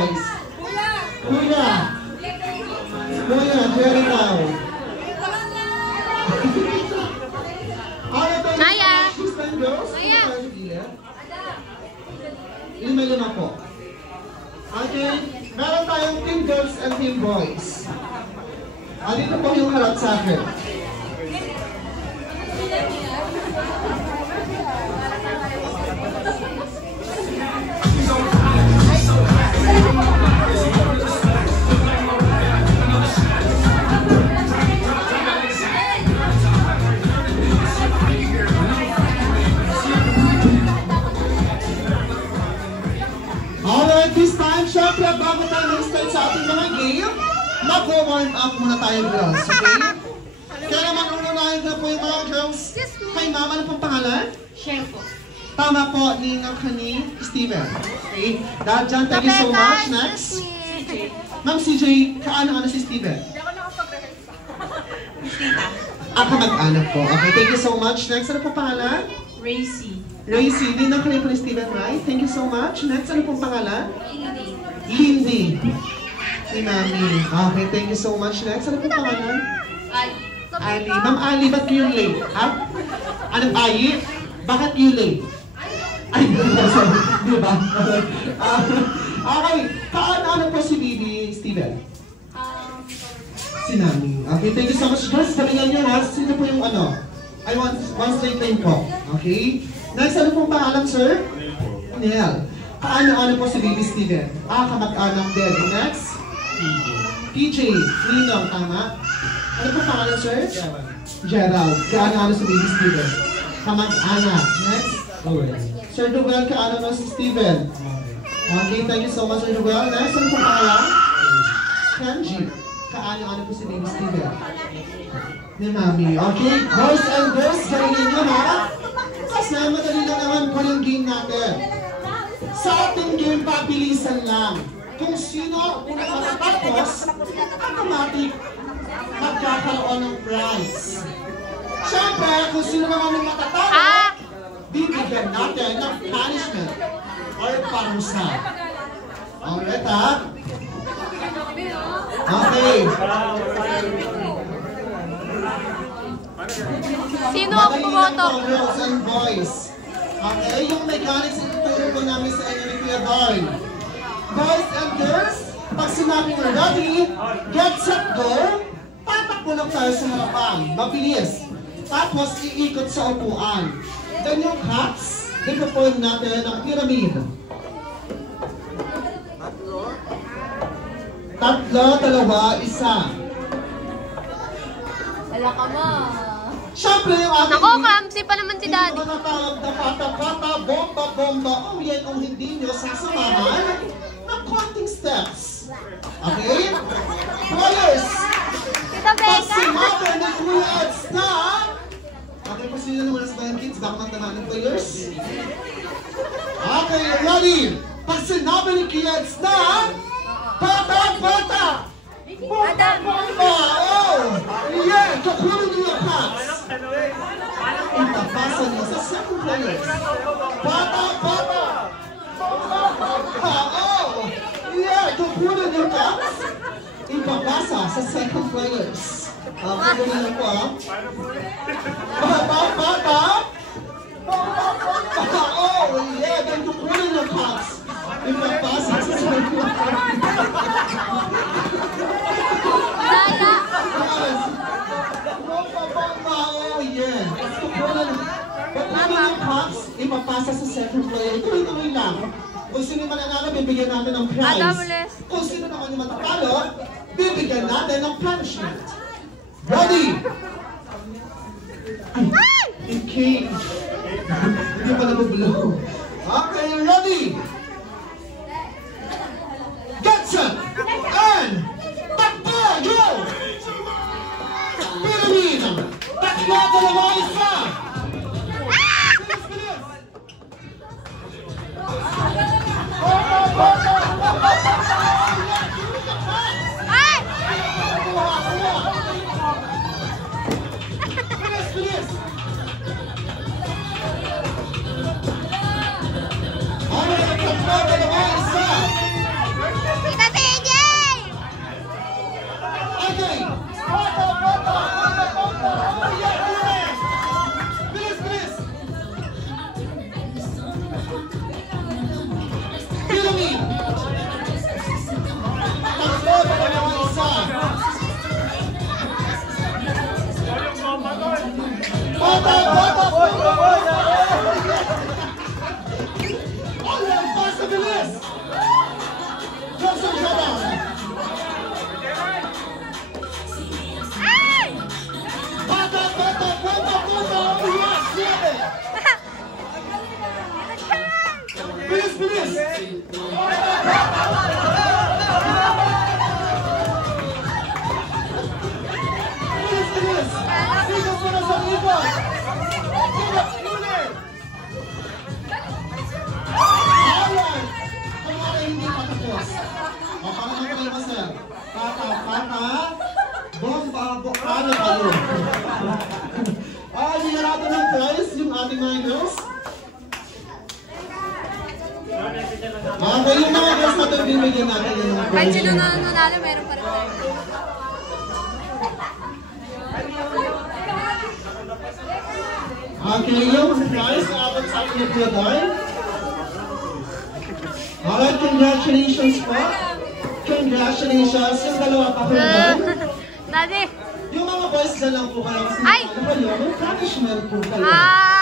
Boys. Kuya. Kuya, very now. Naya. Naya. Lima po. Okay, meron tayong Team Girls and Team Boys. Dito po yung harap sa akin. Alright, this time, syempre, bago tayo mag-start sa ating mga game, mag-warm up muna tayo, girls, okay? Kaya naman, ununahin ko po yung mga girls. Kay mama, ano pong pangalan? Share po. Tama po, ninang ni Steven. Okay? Dahil dyan, thank you so much. Next. Ma'am CJ, kaano-ano si Steven? Hindi ako nakapag-rehearse pa. Kamag-anak po. Okay, thank you so much. Next, ano pong pangalan? Racy. Racy, ninang ni Steven, right? Thank you so much. Next, ano pong pangalan? Lindy. Lindy. Si Mami. Okay, thank you so much. Next, ano pong pangalan? Ali. Ali. Ma'am Ali, ba't kayo late? Ha? Anong ayi? Bakit kayo late? Ay, di ba? Okay, kaano-ano po si Bibi Steven? Si Mami. Okay, thank you so much. Guys, sabihan nyo ha, sino po yung ano? I want straight lane po. Okay? Next, ano pong pangalan, sir? Nel. Kaano-ano po si Bibi Steven? Kamag-anak din. Next? PJ. Ninong, tama? Ano pong pangalan, sir? Gerald. Kaano-ano si Bibi Steven? Kamag-anak. Next? Sir Dugal, kaano-ano si Steven? Okay, thank you so much, Sir Dugal. Next, ano pong pangalan? Kenji. Kaano-ano po si Bibi Steven? Ni Mami. Okay, boys and girls, garingin nyo ha? Kasi madali lang naman po yung game natin. Sa ating game, pabilisan lang. Kung sino unang matatapos, automatic magkakaroon ng prize. Siyempre, kung sino naman yung matatalo, bibigyan natin ng punishment or parusa. Alright ha? Okay. Sino ang bumoto? Girls and boys. Okay, yung mechanics ituturo ko namin sa inyo ni Kuya Darn. Boys and girls, pag sinabing ready, get set, go, tatakbo lang tayo sa harapan. Mabilis. Tapos iikot sa upuan. Then yung hats, i-perform natin ng pyramid. Tatlo, dalawa, isa. Wala ka mo. Siyempre yung ating... Nako, clumsy pa naman si Daddy. Yung mga tawag na pata-pata, bomba-bomba, o yan kung hindi nyo sasamahan ng konting steps. Okay? Players! Pag sinabi ni Kuya Eds na... Okay, pasinin na muna sa bayan kids, baka magtanahan ng players. Okay, ready? Pag sinabi ni Kuya Eds na... Pata-pata! Bomba-bomba! Oh! Yeah! Kakunin niyo yung hats! Itapasa niyo sa second players. Pata-pata! Bomba-bomba! Oh! Yeah! Kakunin niyo hats! Ipapasa sa second players. Kakunin niyo po ah. Pata-pata! Bomba-bomba! Oh! Yeah! Then kakunin niyo hats! Ipapasa sa second players. Daya! Oh yeah! Pagkunin yung pucks, ipapasa sa second player. Tuloy-tuloy lang. Kung sino man nanalo, bibigyan natin ng prize. Kung sino naman yung matatalo, bibigyan natin ng punishment. Ready? Okay. Hindi pa nabublow. Okay, ready? Get set! And... Takbo! Go! Pyramid! Takbo! Dalawa! Isa! Bilis! Alright, Alright, basta bilis! Johnson Jordan! Bata! Yes! Yes! Bilis! Bilis! Bilis! Sigas mo na sa ikot! Sigas! Unir! Alright! Ang mga hindi patapos. O, para mo kayo masaya. Pata! Bomba! Ano kayo? Hindi natin ng prize yung ating minors. Okay, yung mga girls na ito, bibigyan natin yung mga Kahit prize. sino na nanalo, meron pa rin tayo. Okay, yung prize abot sa akin ng Kuyaday. Alright, congratulations po. Congratulations. Yung dalawa pa po naman. Daddy! Yung mga boys na lang po kayo kasi Ay! ano kayo, may punishment po kayo. Ah!